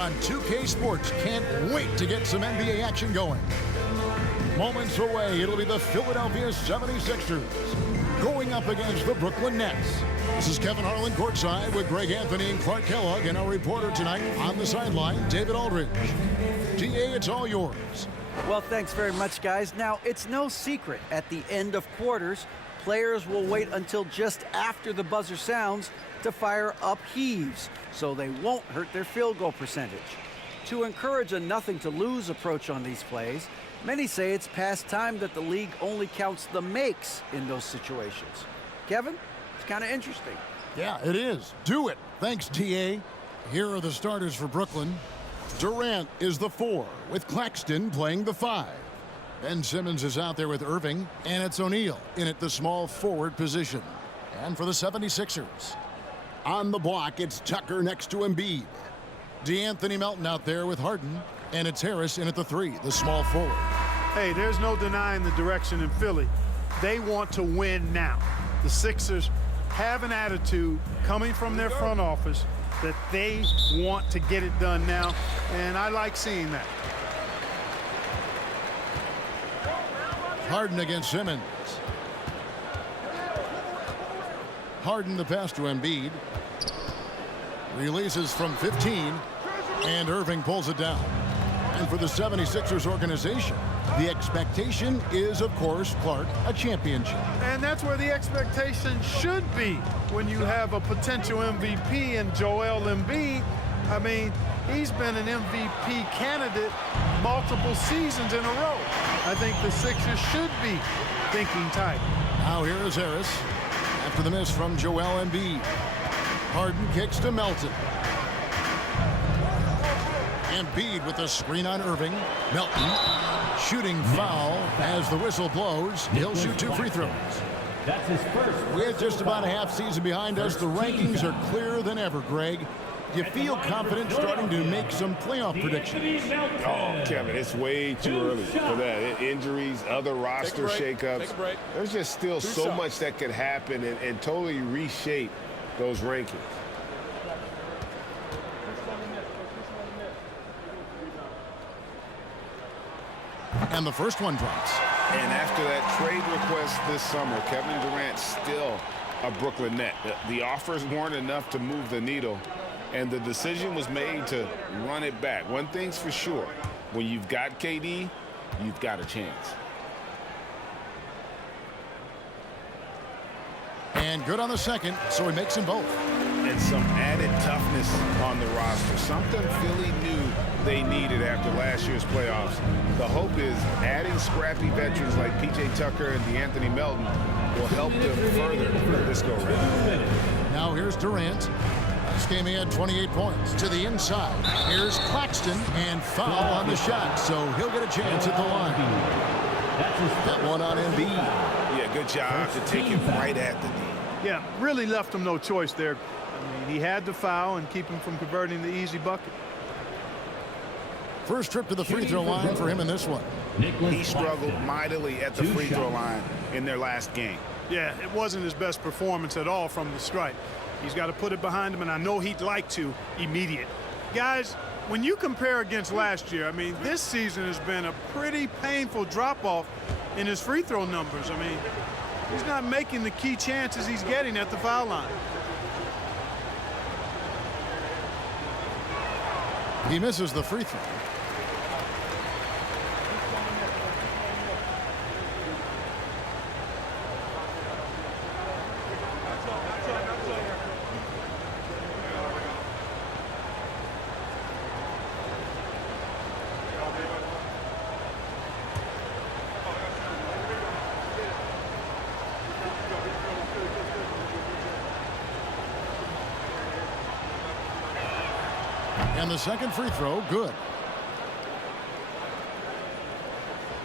On 2K Sports, can't wait to get some NBA action going. Moments away, it'll be the Philadelphia 76ers going up against the Brooklyn Nets. This is Kevin Harlan courtside with Greg Anthony and Clark Kellogg, and our reporter tonight on the sideline, David Aldridge. DA, it's all yours. Well, thanks very much, guys. Now, it's no secret at the end of quarters, players will wait until just after the buzzer sounds to fire up heaves, so they won't hurt their field goal percentage. To encourage a nothing-to-lose approach on these plays, many say it's past time that the league only counts the makes in those situations. Kevin, it's kind of interesting. Yeah, it is. Do it. Thanks, TA. Here are the starters for Brooklyn. Durant is the 4, with Claxton playing the 5. Ben Simmons is out there with Irving, and it's O'Neal in at the small forward position. And for the 76ers, on the block, it's Tucker next to Embiid. DeAnthony Melton out there with Harden, and it's Harris in at the 3, the small forward. Hey, there's no denying the direction in Philly. They want to win now. The Sixers have an attitude coming from their front office that they want to get it done now, and I like seeing that. Harden against Simmons. Harden the pass to Embiid. Releases from 15, and Irving pulls it down. And for the 76ers organization, the expectation is, of course, Clark, a championship. And that's where the expectation should be when you have a potential MVP in Joel Embiid. I mean, he's been an MVP candidate multiple seasons in a row. I think the Sixers should be thinking tight. Now here is Harris after the miss from Joel Embiid. Harden kicks to Melton. Embiid with the screen on Irving. Melton shooting foul as the whistle blows. He'll shoot 2 free throws. That's his first. With just about a half season behind us, the rankings are clearer than ever, Greg. Do you feel confident starting to make some playoff predictions? Oh, Kevin, it's way too early for that. Injuries, other roster shakeups. There's just still so much that could happen and totally reshape those rankings. And the first one drops. And after that trade request this summer, Kevin Durant's still a Brooklyn Net. The offers weren't enough to move the needle, and the decision was made to run it back. One thing's for sure, when you've got KD, you've got a chance. And good on the second, so he makes them both. And some added toughness on the roster, something Philly knew they needed after last year's playoffs. The hope is adding scrappy veterans like P.J. Tucker and DeAnthony Melton will help them further this go-round. Now here's Durant. This game he had 28 points. To the inside. Here's Claxton, and foul on the shot, so he'll get a chance at the line. That one on Embiid. Yeah, good job to take it right at the knee. Yeah, really left him no choice there. I mean, he had to foul and keep him from converting the easy bucket. First trip to the free throw line for him in this one. He struggled mightily at the free throw line in their last game. Yeah, it wasn't his best performance at all from the stripe. He's got to put it behind him, and I know he'd like to immediate. Guys, when you compare against last year, I mean, this season has been a pretty painful drop-off in his free throw numbers. I mean, he's not making the key chances he's getting at the foul line. He misses the free throw. And the second free throw, good.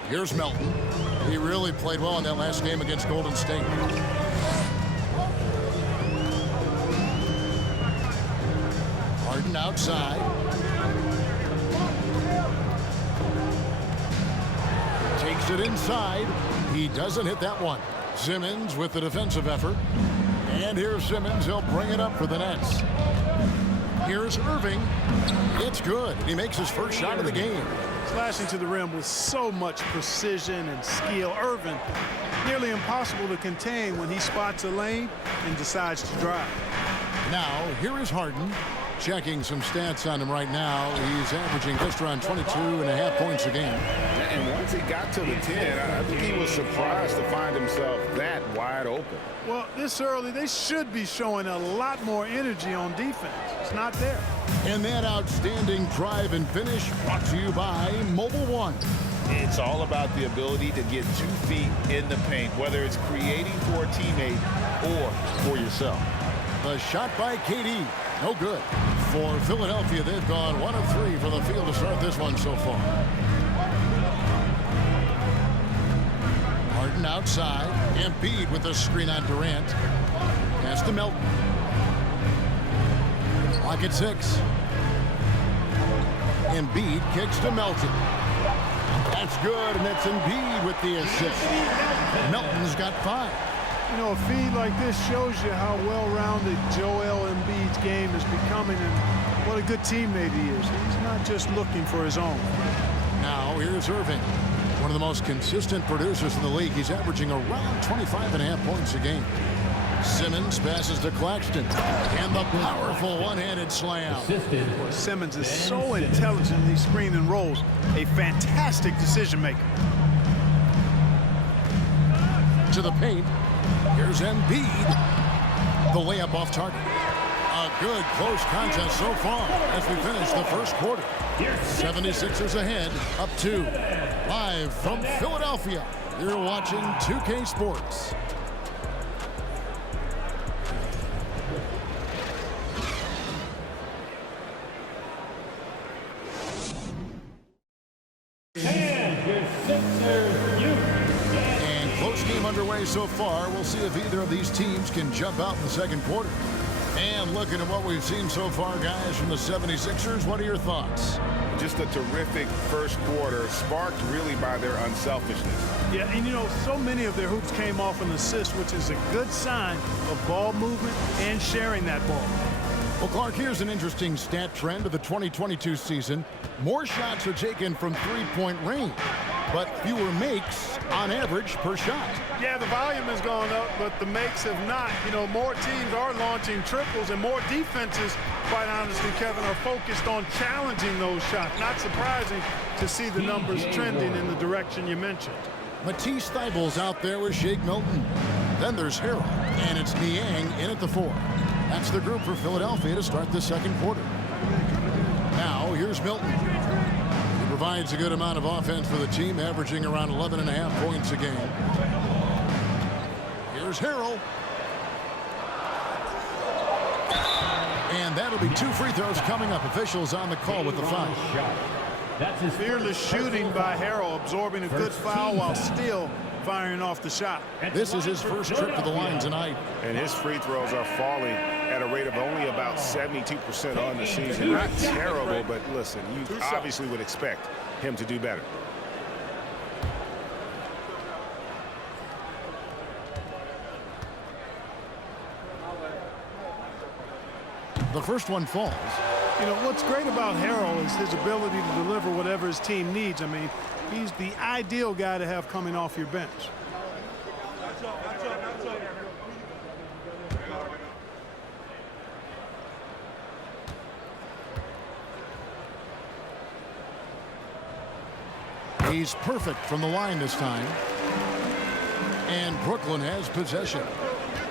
Here's Melton. He really played well in that last game against Golden State. Harden outside. Takes it inside. He doesn't hit that one. Simmons with the defensive effort. And here's Simmons. He'll bring it up for the Nets. Here's Irving. It's good. He makes his first shot of the game. Slashing to the rim with so much precision and skill. Irving, nearly impossible to contain when he spots a lane and decides to drive. Now, here is Harden. Checking some stats on him right now. He's averaging just around 22.5 points a game. And once he got to the 10, I think he was surprised to find himself that wide open. Well, this early, they should be showing a lot more energy on defense. It's not there. And that outstanding drive and finish brought to you by Mobile One. It's all about the ability to get 2 feet in the paint, whether it's creating for a teammate or for yourself. The shot by KD. No good. For Philadelphia, they've gone 1 of 3 from the field to start this one so far. Harden outside. Embiid with the screen on Durant. Pass to Melton. Clock at 6. Embiid kicks to Melton. That's good, and it's Embiid with the assist. Melton's got 5. You know, a feed like this shows you how well-rounded Joel Embiid's game is becoming and what a good teammate he is. He's not just looking for his own. Now, here's Irving. One of the most consistent producers in the league. He's averaging around 25.5 points a game. Simmons passes to Claxton. And the powerful one-handed slam. Well, Simmons is so intelligent in these screen and rolls. A fantastic decision-maker. To the paint. Here's Embiid. The layup off target. A good close contest so far as we finish the first quarter. 76ers ahead, up 2. Live from Philadelphia, you're watching 2K Sports. Underway so far. We'll see if either of these teams can jump out in the second quarter. And looking at what we've seen so far, guys, from the 76ers, what are your thoughts? Just a terrific first quarter, sparked really by their unselfishness. Yeah, and you know, so many of their hoops came off an assist, which is a good sign of ball movement and sharing that ball. Well, Clark, here's an interesting stat trend of the 2022 season. More shots are taken from three-point range, but fewer makes on average per shot. Yeah, the volume has gone up, but the makes have not. You know, more teams are launching triples, and more defenses, quite honestly, Kevin, are focused on challenging those shots. Not surprising to see the numbers trending in the direction you mentioned. Matisse Thybulle's out there with Shake Milton. Then there's Harrell, and it's Niang in at the 4. That's the group for Philadelphia to start the second quarter. Now, here's Milton. He provides a good amount of offense for the team, averaging around 11.5 points a game. Here's Harrell. And that'll be 2 free throws coming up. Officials on the call with the foul. That's his fearless shooting by Harrell, absorbing a good foul while still firing off the shot. This is his first trip to the line tonight. And his free throws are falling at a rate of only about 72% on the season. Not terrible, but listen, you obviously would expect him to do better. The first one falls. You know, what's great about Harrell is his ability to deliver whatever his team needs. I mean, he's the ideal guy to have coming off your bench. He's perfect from the line this time. And Brooklyn has possession.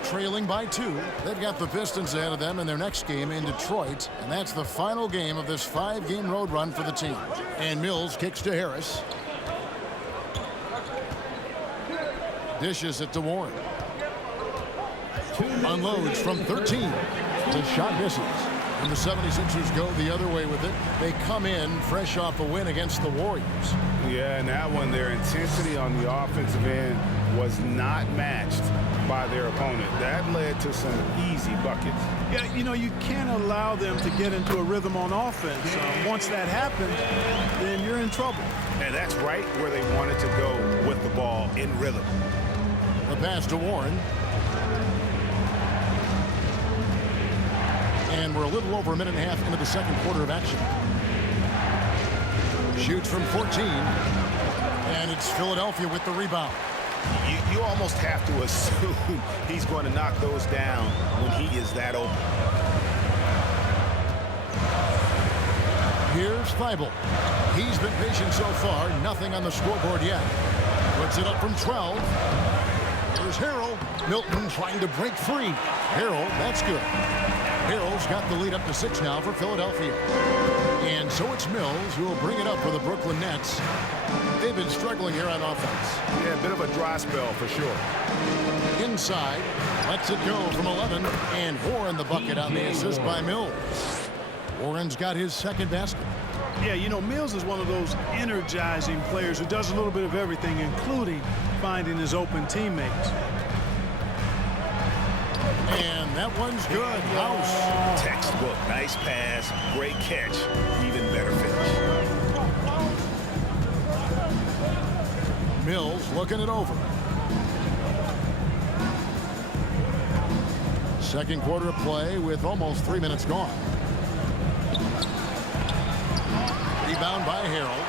Trailing by 2. They've got the Pistons ahead of them in their next game in Detroit. And that's the final game of this 5-game road run for the team. And Mills kicks to Harris. Dishes it to Warren. Unloads from 13. The shot misses. And the 76ers go the other way with it. They come in fresh off a win against the Warriors. Yeah, and that one, their intensity on the offensive end was not matched by their opponent. That led to some easy buckets. Yeah, you know, you can't allow them to get into a rhythm on offense. Once that happens, then you're in trouble. And that's right where they wanted to go with the ball, in rhythm. The pass to Warren. And we're a little over a minute and a half into the second quarter of action. Shoots from 14. And it's Philadelphia with the rebound. You almost have to assume he's going to knock those down when he is that open. Here's Thibault. He's been patient so far. Nothing on the scoreboard yet. Puts it up from 12. Here's Harrell. Milton trying to break free. Harrell, that's good. Harrell's got the lead up to 6 now for Philadelphia. And so it's Mills who will bring it up for the Brooklyn Nets. They've been struggling here on offense. Yeah, a bit of a dry spell for sure. Inside, lets it go from 11. And Warren the bucket on the assist by Mills. Warren's got his second basket. Yeah, you know, Mills is one of those energizing players who does a little bit of everything, including finding his open teammates. And that one's good. House. Textbook. Nice pass. Great catch. Even better finish. Mills looking it over. Second quarter of play with almost 3 minutes gone. Rebound by Harrell.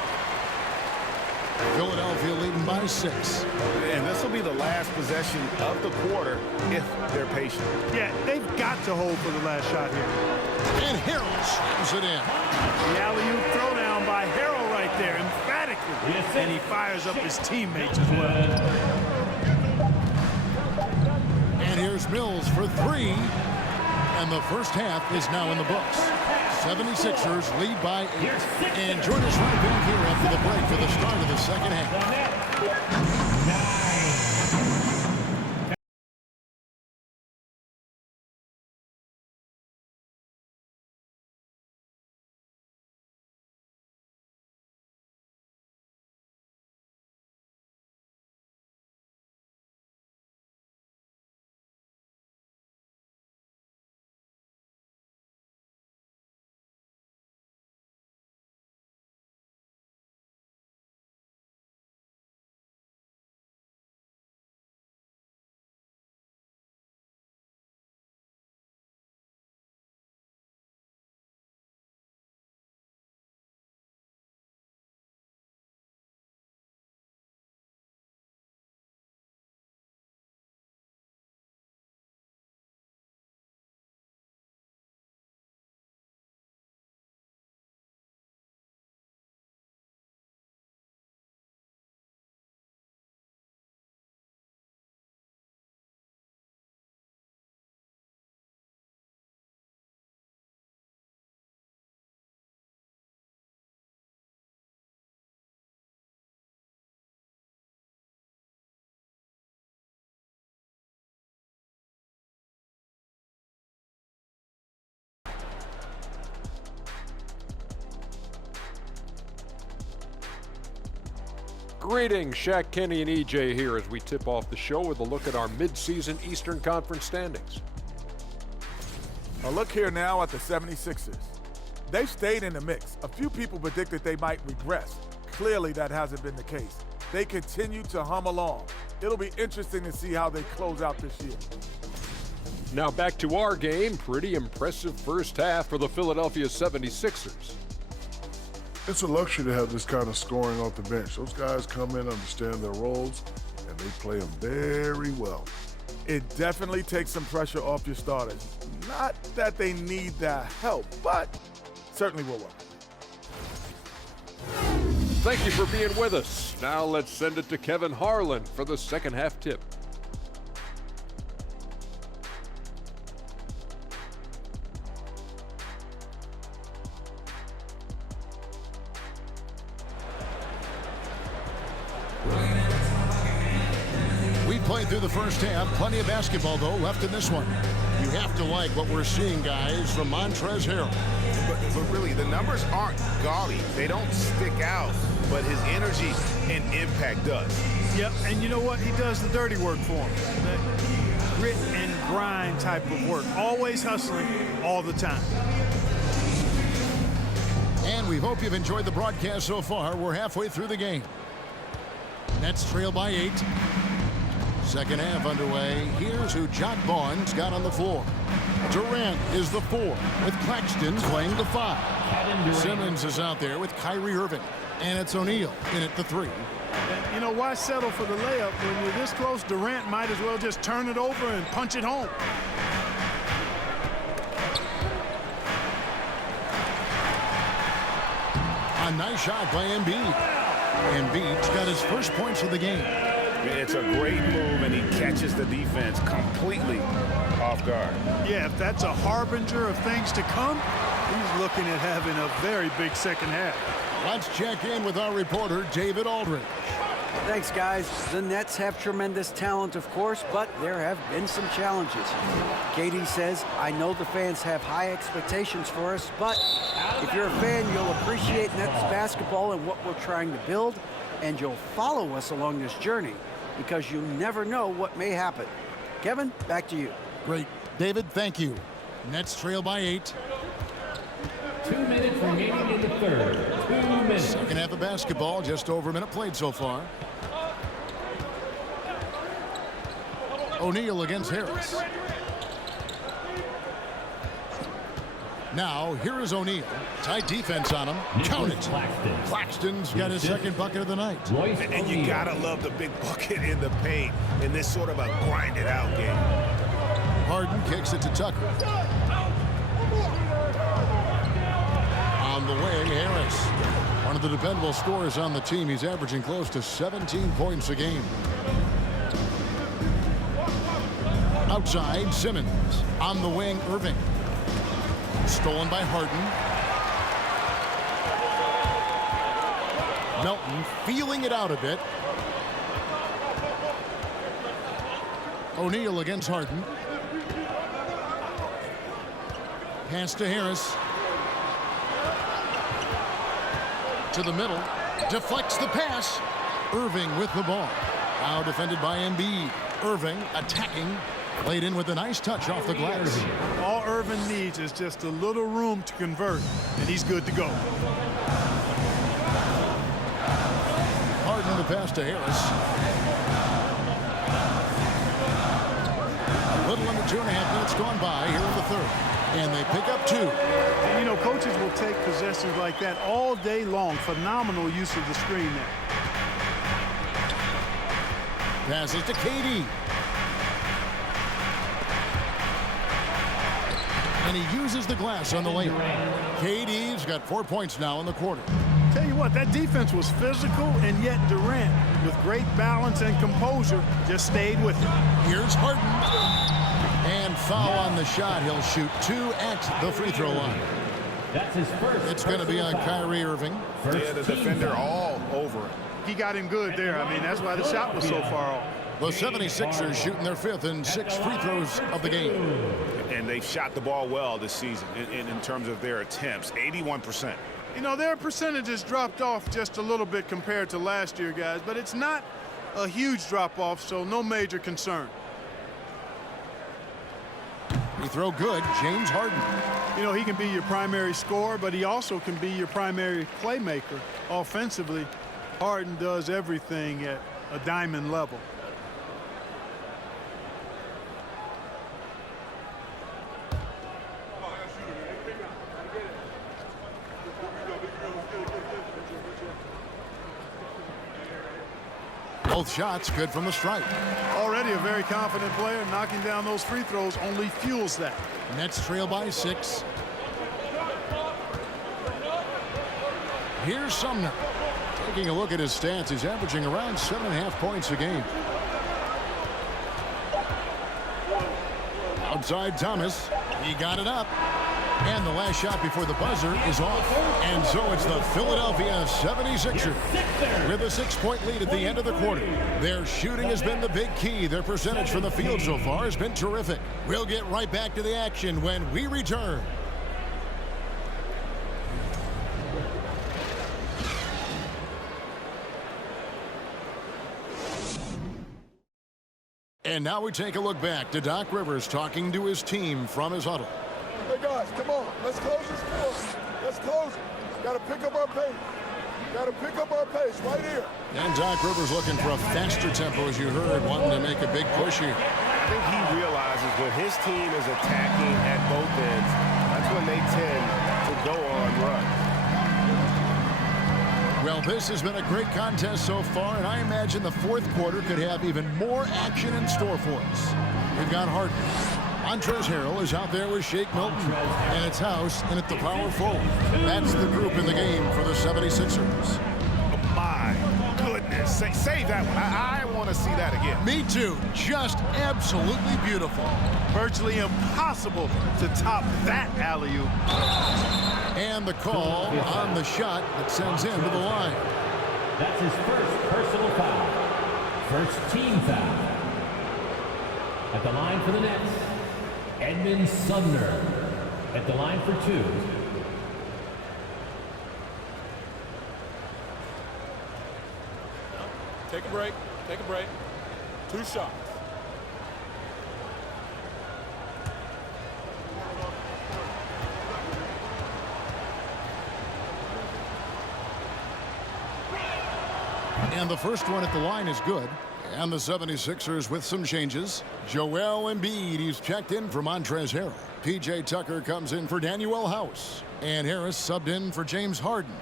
Philadelphia leading by 6. And this will be the last possession of the quarter if they're patient. Yeah, they've got to hold for the last shot here. And Harrell slams it in. The alley-oop throwdown by Harrell right there, emphatically. And he fires up his teammates as well. And here's Mills for 3. And the first half is now in the books. 76ers lead by 8. And join us right back here after the break for the start of the second half. Greetings, Shaq, Kenny, and EJ here as we tip off the show with a look at our mid-season Eastern Conference standings. A look here now at the 76ers. They've stayed in the mix. A few people predicted they might regress. Clearly, that hasn't been the case. They continue to hum along. It'll be interesting to see how they close out this year. Now back to our game. Pretty impressive first half for the Philadelphia 76ers. It's a luxury to have this kind of scoring off the bench. Those guys come in, understand their roles, and they play them very well. It definitely takes some pressure off your starters. Not that they need the help, but certainly will work. Thank you for being with us. Now let's send it to Kevin Harlan for the second half tip. Played through the first half. Plenty of basketball, though, left in this one. You have to like what we're seeing, guys, from Montrezl Harrell. But really, the numbers aren't gaudy. They don't stick out, but his energy and impact does. Yep, and you know what? He does the dirty work for him. That grit and grind type of work. Always hustling all the time. And we hope you've enjoyed the broadcast so far. We're halfway through the game. Nets trail by 8. Second half underway. Here's who John Vaughn's got on the floor. Durant is the 4, with Claxton playing the 5. Simmons is out there with Kyrie Irving. And it's O'Neal in at the 3. And, you know, why settle for the layup? When you're this close, Durant might as well just turn it over and punch it home. A nice shot by Embiid. Embiid's got his first points of the game. It's a great move, and he catches the defense completely off guard. Yeah, if that's a harbinger of things to come, he's looking at having a very big second half. Let's check in with our reporter, David Aldridge. Thanks, guys. The Nets have tremendous talent, of course, but there have been some challenges. KD says, I know the fans have high expectations for us, but if you're a fan, you'll appreciate Nets basketball and what we're trying to build, and you'll follow us along this journey because you never know what may happen. Kevin, back to you. Great. David, thank you. Nets trail by 8. 2 minutes remaining in the third. 2 minutes. Second half of basketball, just over a minute played so far. O'Neal against Harris. Now, here is O'Neal. Tight defense on him. Count it. Claxton's got his second bucket of the night. And you gotta love the big bucket in the paint in this sort of a grind-it-out game. Harden kicks it to Tucker. On the wing, Harris. One of the dependable scorers on the team. He's averaging close to 17 points a game. Outside, Simmons. On the wing, Irving. Stolen by Harden. Melton feeling it out a bit. O'Neal against Harden. Pass to Harris. To the middle. Deflects the pass. Irving with the ball. Now defended by Embiid. Irving attacking. Played in with a nice touch off the glass. All Irving needs is just a little room to convert, and he's good to go. Harden the pass to Harris. A little under 2.5 minutes gone by here in the third. And they pick up 2. And, you know, coaches will take possessions like that all day long. Phenomenal use of the screen there. Passes to KD. And he uses the glass on the lane. KD's got 4 points now in the quarter. Tell you what, that defense was physical, and yet Durant, with great balance and composure, just stayed with it. Here's Harden. And foul on the shot. He'll shoot 2 at the free throw line. That's his first. It's going to be on Kyrie Irving. Yeah, the defender all over it. He got him good there. I mean, that's why the shot was so far off. The 76ers shooting their 5th and 6th free throws of the game. And they've shot the ball well this season in terms of their attempts, 81%. You know, their percentages dropped off just a little bit compared to last year, guys, but it's not a huge drop-off, so no major concern. Free throw good, James Harden. You know, he can be your primary scorer, but he also can be your primary playmaker offensively. Harden does everything at a diamond level. Both shots good from the stripe. Already a very confident player. Knocking down those free throws only fuels that. Nets trail by 6. Here's Sumner. Taking a look at his stats, he's averaging around 7.5 points a game. Outside Thomas. He got it up. And the last shot before the buzzer is off. And so it's the Philadelphia 76ers with a 6-point lead at the end of the quarter. Their shooting has been the big key. Their percentage from the field so far has been terrific. We'll get right back to the action when we return. And now we take a look back to Doc Rivers talking to his team from his huddle. Hey guys, come on, let's close this score. Let's close it. Got to pick up our pace. Got to pick up our pace right here. And Doc Rivers looking for a faster tempo, as you heard, wanting to make a big push here. I think he realizes when his team is attacking at both ends, that's when they tend to go on runs. Well, this has been a great contest so far, and I imagine the fourth quarter could have even more action in store for us. We've got Harden. Montrezl Harrell is out there with Shake Milton, and it's House in at the power forward. That's the group in the game for the 76ers. Oh, my goodness. Save that one. I want to see that again. Me too. Just absolutely beautiful. Virtually impossible to top that alley-oop. And the call on the shot that sends him to the line. That's his first personal foul. First team foul. At the line for the Nets, Edmund Sumner. At the line for two. Take a break. Take a break. 2 shots. And the first one at the line is good. And the 76ers with some changes. Joel Embiid, he's checked in for Montrezl Harrell. P.J. Tucker comes in for Danuel House. And Harris subbed in for James Harden.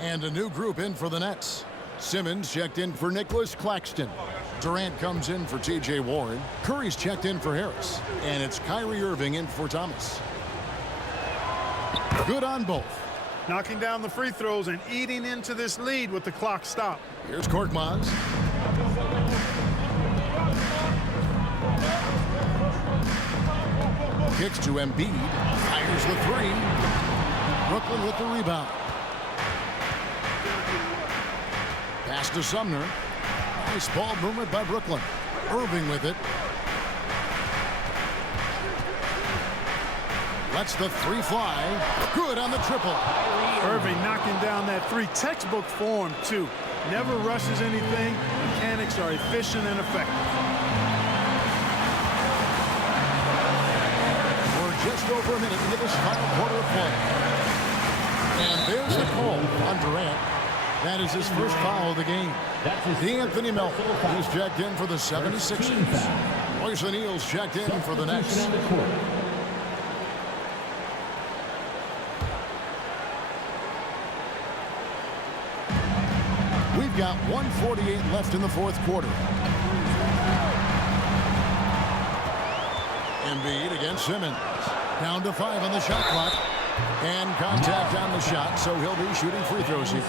And a new group in for the Nets. Simmons checked in for Nicholas Claxton. Durant comes in for T.J. Warren. Curry's checked in for Harris. And it's Kyrie Irving in for Thomas. Good on both. Knocking down the free throws and eating into this lead with the clock stopped. Here's Korkmaz. Kicks to Embiid. Fires the three. Brooklyn with the rebound. Pass to Sumner. Nice ball movement by Brooklyn. Irving with it. Lets the three fly. Good on the triple. Irving knocking down that three. Textbook form, too. Never rushes anything. Mechanics are efficient and effective. We're just over a minute into this final quarter of play. And there's the call on Durant. That is his first foul of the game. D'Anthony Melton, he's checked in for the 76ers. Royce O'Neal's checked in for the Nets. We've got 1:48 left in the fourth quarter. Embiid against Simmons. Down to 5 on the shot clock. And contact on the shot, so he'll be shooting free throws here.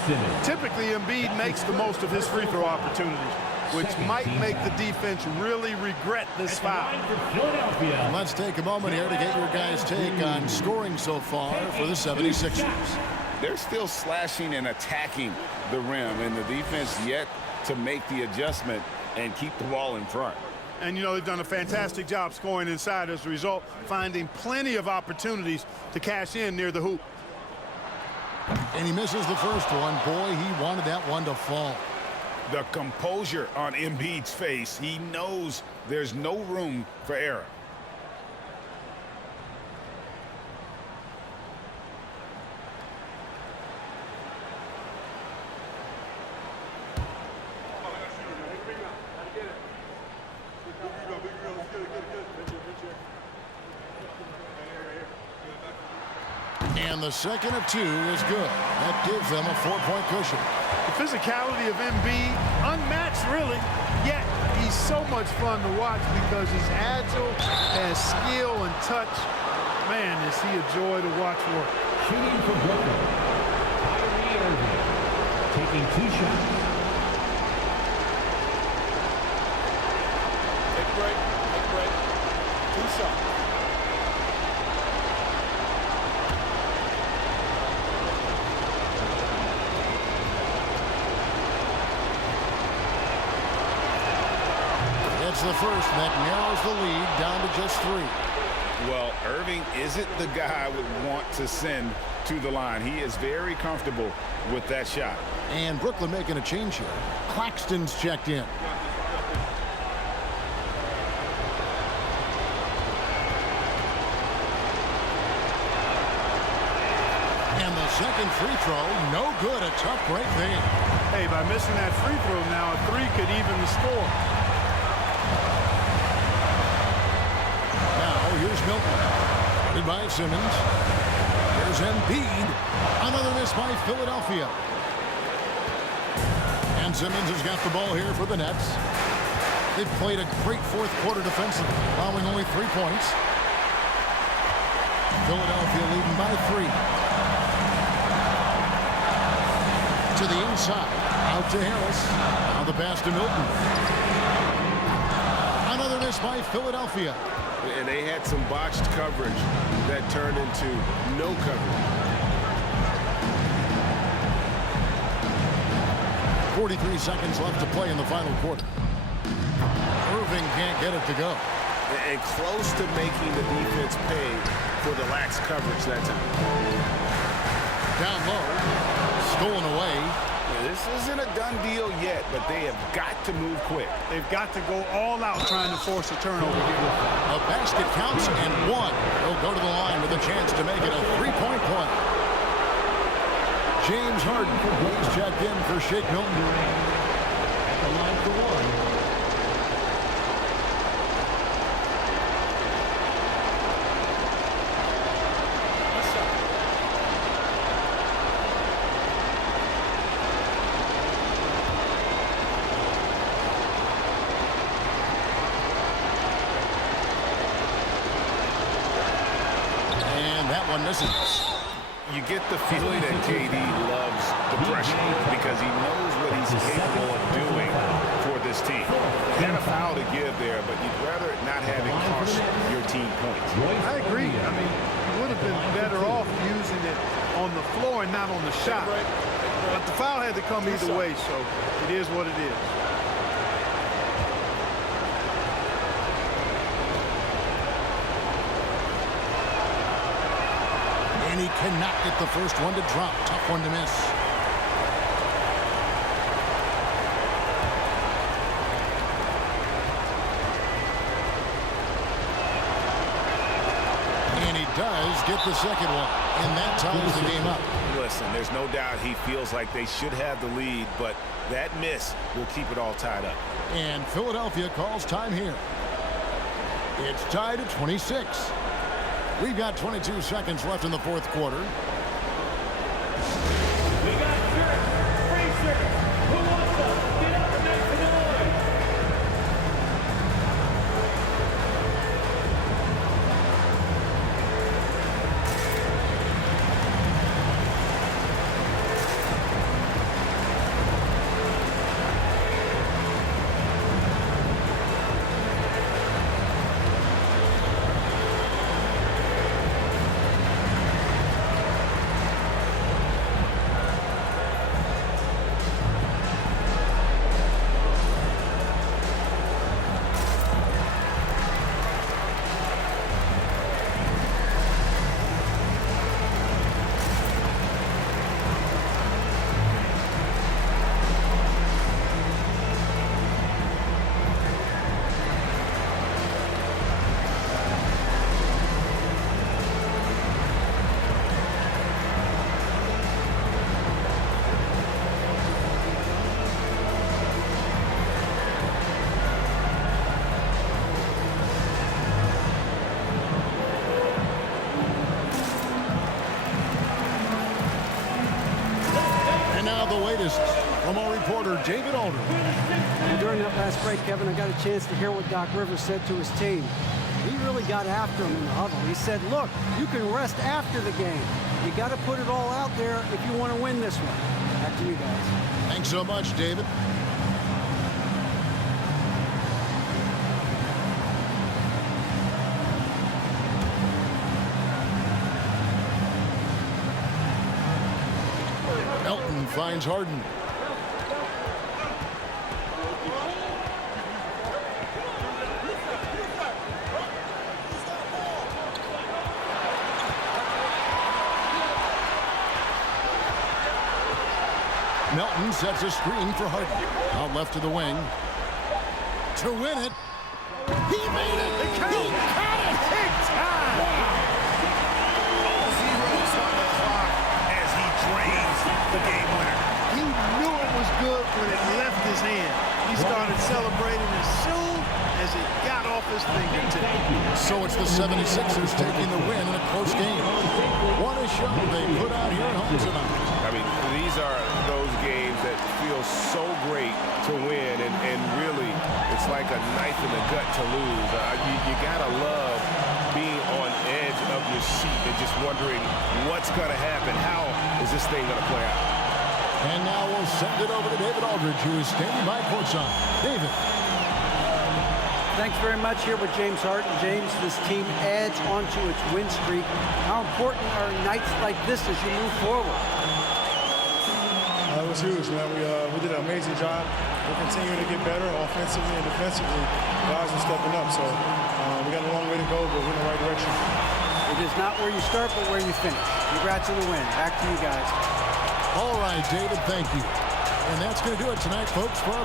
Typically, Embiid makes the most of his free throw opportunities, which might make the defense really regret this foul. Let's take a moment here to get your guys' take on scoring so far for the 76ers. They're still slashing and attacking the rim, and the defense yet to make the adjustment and keep the ball in front. And, you know, they've done a fantastic job scoring inside as a result, finding plenty of opportunities to cash in near the hoop. And he misses the first one. Boy, he wanted that one to fall. The composure on Embiid's face. He knows there's no room for error. And the second of 2 is good. That gives them a 4-point cushion. The physicality of Embiid, unmatched really, yet he's so much fun to watch because he's agile, has skill and touch. Man, is he a joy to watch work. Shooting for Brooklyn, Kyrie Irving, taking 2 shots. Take a break. Take a break. 2 shots. It's the first that narrows the lead down to just 3. Well, Irving isn't the guy I would want to send to the line. He is very comfortable with that shot. And Brooklyn making a change here. Claxton's checked in. And the second free throw, no good. A tough break there. Hey, by missing that free throw now, a three could even the score. Now, here's Milton. Guarded by Simmons. Here's Embiid. Another miss by Philadelphia. And Simmons has got the ball here for the Nets. They've played a great fourth quarter defensively, allowing only 3 points. Philadelphia leading by 3. To the inside. Out to Harris. Now the pass to Milton. Another miss by Philadelphia. And they had some botched coverage that turned into no coverage. 43 seconds left to play in the final quarter. Irving can't get it to go. And close to making the defense pay for the lax coverage that time. Down low. Stolen away. This isn't a done deal yet, but they have got to move quick. They've got to go all out trying to force a turnover here. A basket counts and 1. He'll go to the line with a chance to make it a 3-point play. James Harden is checked in for Shake Milton. At the line for 1. Misses. You get the feeling that KD loves the pressure because he knows what he's capable of doing for this team. He had a foul to give there, but you'd rather it not have it cost your team points. I agree. I mean, you would have been better off using it on the floor and not on the shot. But the foul had to come either way, so it is what it is. And he cannot get the first one to drop. Tough one to miss. And he does get the second one. And that ties the game up. Listen, there's no doubt he feels like they should have the lead, but that miss will keep it all tied up. And Philadelphia calls time here. It's tied at 26. We've got 22 seconds left in the fourth quarter. We got Shirt, free shirt. Who wants them? Get up and make some noise. From our reporter, David Aldridge. And during that last break, Kevin, I got a chance to hear what Doc Rivers said to his team. He really got after him in the huddle. He said, look, you can rest after the game. You got to put it all out there if you want to win this one. Back to you guys. Thanks so much, David. Melton finds Harden. Melton sets a screen for Harden. Out left to the wing. To win it. He made it! He caught it! Big time! All zeros on the clock as he the game winner. He knew it was good when it left his hand. He started celebrating as soon as it got off his fingertips. So it's the 76ers taking the win in a close game. What a show they put out here at home tonight. I mean, these are those games that feel so great to win, and really, it's like a knife in the gut to lose. You gotta love being on edge of your seat and just wondering what's gonna happen. How is this thing gonna play out? And now we'll send it over to David Aldridge, who is standing by courtside. David. Thanks very much here with James Harden. James, this team adds onto its win streak. How important are nights like this as you move forward? It was huge, man. We did an amazing job. We're continuing to get better offensively and defensively. Guys are stepping up, so we got a long way to go, but we're in the right direction. It is not where you start, but where you finish. Congrats on the win. Back to you guys. All right, David, thank you. And that's going to do it tonight, folks, for our